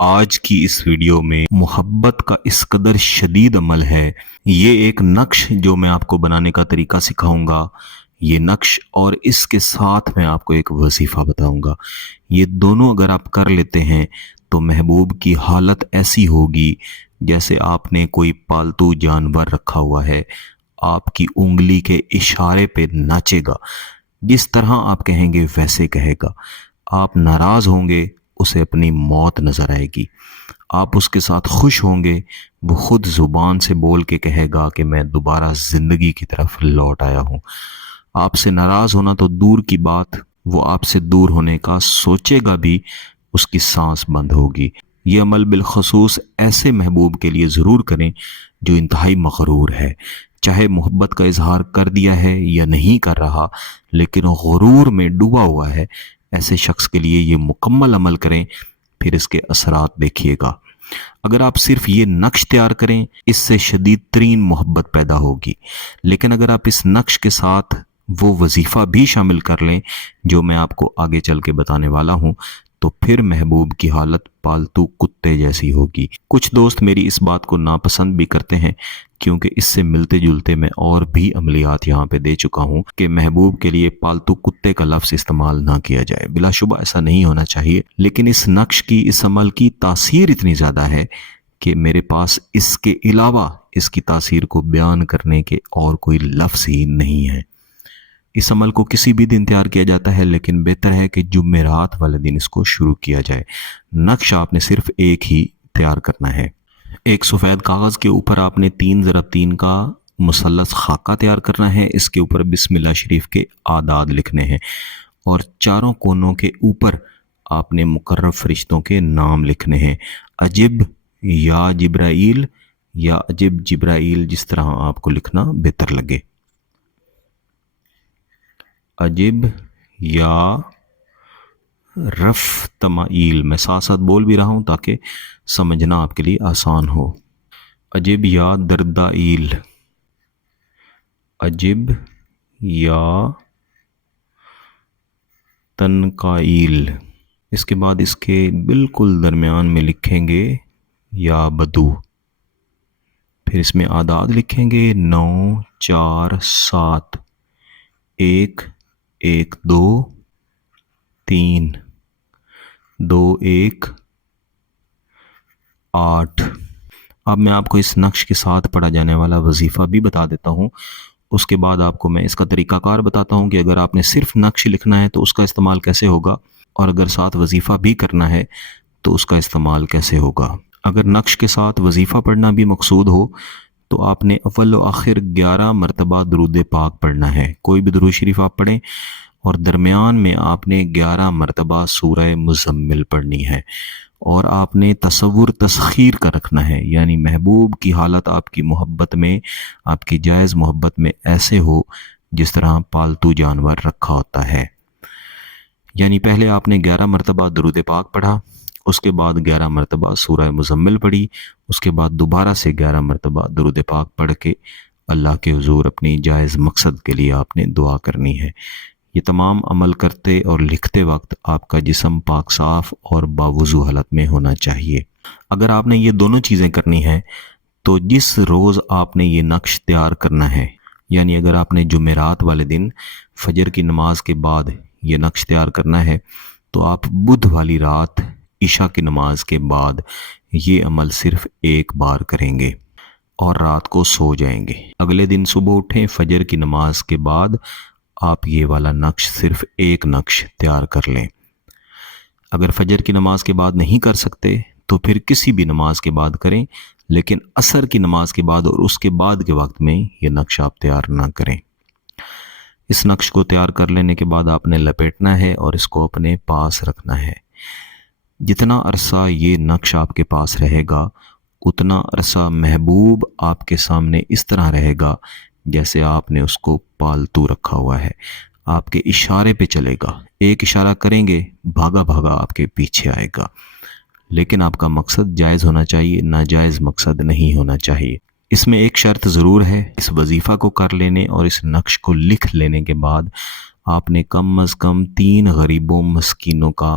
آج کی اس ویڈیو میں محبت کا اس قدر شدید عمل ہے. یہ ایک نقش جو میں آپ کو بنانے کا طریقہ سکھاؤں گا، یہ نقش اور اس کے ساتھ میں آپ کو ایک وظیفہ بتاؤں گا. یہ دونوں اگر آپ کر لیتے ہیں تو محبوب کی حالت ایسی ہوگی جیسے آپ نے کوئی پالتو جانور رکھا ہوا ہے. آپ کی انگلی کے اشارے پہ ناچے گا، جس طرح آپ کہیں گے ویسے کہے گا. آپ ناراض ہوں گے، اسے اپنی موت نظر آئے گی. آپ اس کے ساتھ خوش ہوں گے، وہ خود زبان سے بول کے کہے گا کہ میں دوبارہ زندگی کی طرف لوٹ آیا ہوں. آپ سے ناراض ہونا تو دور کی بات، وہ آپ سے دور ہونے کا سوچے گا بھی اس کی سانس بند ہوگی. یہ عمل بالخصوص ایسے محبوب کے لیے ضرور کریں جو انتہائی مغرور ہے. چاہے محبت کا اظہار کر دیا ہے یا نہیں کر رہا، لیکن غرور میں ڈوبا ہوا ہے، ایسے شخص کے لیے یہ مکمل عمل کریں، پھر اس کے اثرات دیکھیے گا. اگر آپ صرف یہ نقش تیار کریں، اس سے شدید ترین محبت پیدا ہوگی. لیکن اگر آپ اس نقش کے ساتھ وہ وظیفہ بھی شامل کر لیں جو میں آپ کو آگے چل کے بتانے والا ہوں، تو پھر محبوب کی حالت پالتو کتے جیسی ہوگی. کچھ دوست میری اس بات کو ناپسند بھی کرتے ہیں، کیونکہ اس سے ملتے جلتے میں اور بھی عملیات یہاں پہ دے چکا ہوں کہ محبوب کے لیے پالتو کتے کا لفظ استعمال نہ کیا جائے. بلا شبہ ایسا نہیں ہونا چاہیے، لیکن اس نقش کی، اس عمل کی تاثیر اتنی زیادہ ہے کہ میرے پاس اس کے علاوہ اس کی تاثیر کو بیان کرنے کے اور کوئی لفظ ہی نہیں ہے. اس عمل کو کسی بھی دن تیار کیا جاتا ہے، لیکن بہتر ہے کہ جمعرات والے دن اس کو شروع کیا جائے. نقش آپ نے صرف ایک ہی تیار کرنا ہے. ایک سفید کاغذ کے اوپر آپ نے 3x3 کا مثلث خاکہ تیار کرنا ہے. اس کے اوپر بسم اللہ شریف کے اعداد لکھنے ہیں، اور چاروں کونوں کے اوپر آپ نے مقرب فرشتوں کے نام لکھنے ہیں. عجب یا جبرائیل یا عجب جبرائیل، جس طرح آپ کو لکھنا بہتر لگے. عجب یا رفتمائیل، میں ساتھ ساتھ بول بھی رہا ہوں تاکہ سمجھنا آپ کے لیے آسان ہو. عجب یا دردائیل، عجب یا تنقائیل. اس کے بعد اس کے بالکل درمیان میں لکھیں گے یا بدو. پھر اس میں اعداد لکھیں گے 9 4 7 1 1 2 3 2 1 8. اب میں آپ کو اس نقش کے ساتھ پڑھا جانے والا وظیفہ بھی بتا دیتا ہوں. اس کے بعد آپ کو میں اس کا طریقہ کار بتاتا ہوں کہ اگر آپ نے صرف نقش لکھنا ہے تو اس کا استعمال کیسے ہوگا، اور اگر ساتھ وظیفہ بھی کرنا ہے تو اس کا استعمال کیسے ہوگا. اگر نقش کے ساتھ وظیفہ پڑھنا بھی مقصود ہو تو آپ نے اول و آخر 11 مرتبہ درود پاک پڑھنا ہے. کوئی بھی درود شریف آپ پڑھیں، اور درمیان میں آپ نے 11 مرتبہ سورہ مزمل پڑھنی ہے. اور آپ نے تصور تسخیر کا رکھنا ہے، یعنی محبوب کی حالت آپ کی محبت میں، آپ کی جائز محبت میں ایسے ہو جس طرح پالتو جانور رکھا ہوتا ہے. یعنی پہلے آپ نے 11 مرتبہ درود پاک پڑھا، اس کے بعد 11 مرتبہ سورہ مزمل پڑھی، اس کے بعد دوبارہ سے 11 مرتبہ درود پاک پڑھ کے اللہ کے حضور اپنی جائز مقصد کے لیے آپ نے دعا کرنی ہے. یہ تمام عمل کرتے اور لکھتے وقت آپ کا جسم پاک صاف اور باوضو حالت میں ہونا چاہیے. اگر آپ نے یہ دونوں چیزیں کرنی ہیں تو جس روز آپ نے یہ نقش تیار کرنا ہے، یعنی اگر آپ نے جمعرات والے دن فجر کی نماز کے بعد یہ نقش تیار کرنا ہے تو آپ بدھ والی رات عشاء کی نماز کے بعد یہ عمل صرف ایک بار کریں گے اور رات کو سو جائیں گے. اگلے دن صبح اٹھیں، فجر کی نماز کے بعد آپ یہ والا نقش صرف ایک نقش تیار کر لیں. اگر فجر کی نماز کے بعد نہیں کر سکتے تو پھر کسی بھی نماز کے بعد کریں، لیکن عصر کی نماز کے بعد اور اس کے بعد کے وقت میں یہ نقش آپ تیار نہ کریں. اس نقش کو تیار کر لینے کے بعد آپ نے لپیٹنا ہے اور اس کو اپنے پاس رکھنا ہے. جتنا عرصہ یہ نقش آپ کے پاس رہے گا اتنا عرصہ محبوب آپ کے سامنے اس طرح رہے گا جیسے آپ نے اس کو پالتو رکھا ہوا ہے. آپ کے اشارے پہ چلے گا، ایک اشارہ کریں گے بھاگا بھاگا آپ کے پیچھے آئے گا. لیکن آپ کا مقصد جائز ہونا چاہیے، ناجائز مقصد نہیں ہونا چاہیے. اس میں ایک شرط ضرور ہے، اس وظیفہ کو کر لینے اور اس نقش کو لکھ لینے کے بعد آپ نے کم از کم 3 غریبوں مسکینوں کا